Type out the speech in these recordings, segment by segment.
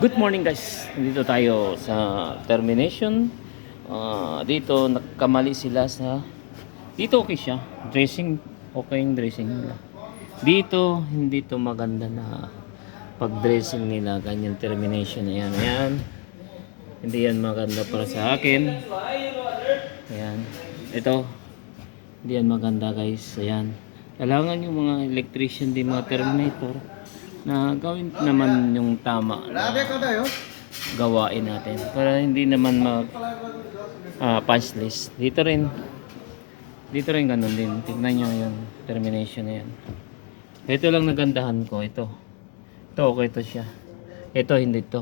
Good morning guys. Dito tayo sa termination. Dito nagkamali sila sa dito okay siya. Dressing okay yung dressing nila. Dito hindi to maganda na pag-dressing nila ganyan termination ayan. Ayan. Hindi yan maganda para sa akin. Ayan. Ito hindi yan maganda guys. Ayan. Kailangan yung mga electrician di mga terminator na gawin naman yung tama na gawain natin para hindi naman mag punch list dito rin ganun din. Tignan nyo yung termination na yan. Ito lang nagandahan ko. Ito okay to siya, ito hindi to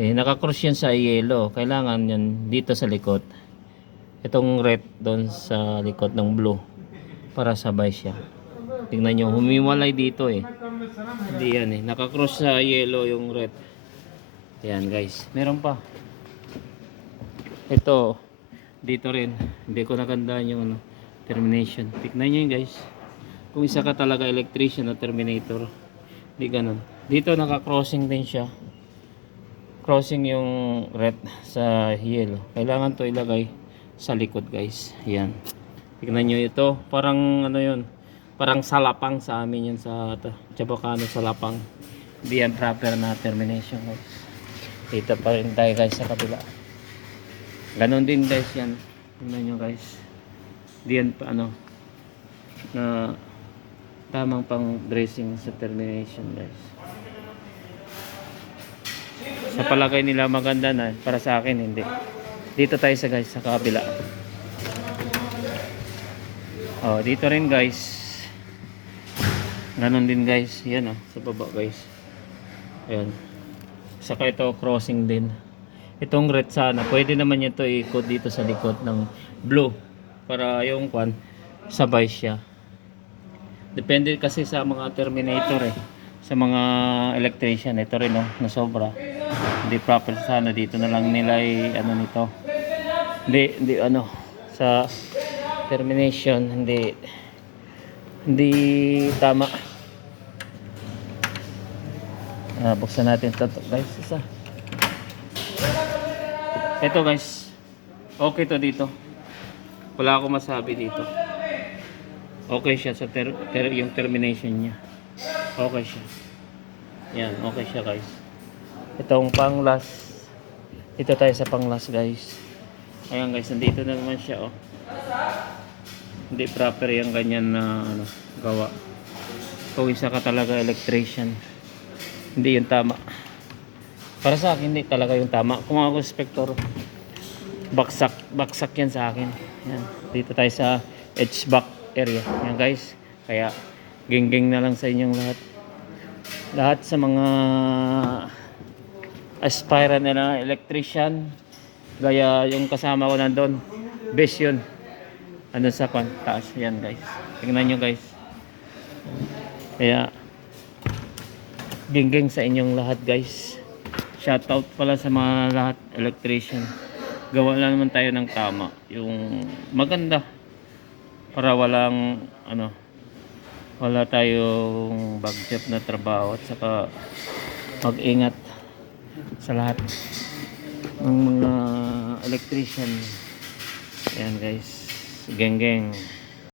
nakakross yan sa yellow. Kailangan yan dito sa likod, itong red doon sa likod ng blue para sabay siya. Tingnan nyo, humiwalay dito hindi yan nakakross sa yellow yung red. Yan guys, meron pa ito dito rin, hindi ko nagandaan yung termination. Tignan nyo yun guys, kung isa ka talaga electrician o terminator, hindi ganun. Dito nakakrossing din siya, crossing yung red sa yellow. Kailangan to ilagay sa likod guys. Yan, tignan nyo ito, parang ano yun, parang salapang sa amin yun sa Chabacano, salapang. Hindi yan proper na termination guys. Dito pa rin tayo guys sa kabila. Ganon din guys yan. Tingnan nyo guys. Hindi yan pa ano na tamang pang dressing sa termination guys. Sa palagay nila maganda na, para sa akin hindi. Dito tayo sa guys sa kabila. Dito rin guys. Ganon din guys. Yan sa baba guys. Ayan. Saka ito crossing din. Itong red sana. Pwede naman ito ikot dito sa likod ng blue. Para yung kwan sabay siya. Depende kasi sa mga terminator sa mga electrician. Ito rin na sobra. Hindi proper sana. Dito na lang nila ano nito. Hindi sa termination. Hindi tama. Buksan natin ito guys isa. Ito guys, okay to dito, wala akong masabi dito. Okay siya sa yung termination nya. Okay siya. Yan, okay siya guys. Itong pang last, dito tayo sa pang last guys. Ayan guys, nandito na naman siya Hindi proper yung ganyan na gawa. Kung isa ka talaga electrician, hindi yung tama. Para sa akin hindi talaga yung tama. Kung ako inspector, baksak yan sa akin. Yan. Dito tayo sa HVAC area. Yan guys. Kaya geng-geng na lang sa inyong lahat. Lahat sa mga aspirant na electrician, gaya yung kasama ko nandun, best yun. Ano sa taas. Yan guys. Tingnan nyo guys. Kaya geng-geng sa inyong lahat guys. Shoutout pala sa mga lahat electrician. Gawa lang naman tayo ng tama, yung maganda, para wala tayong bagjap na trabaho, at saka mag-ingat sa lahat ng mga electrician. Ayan guys, geng-geng.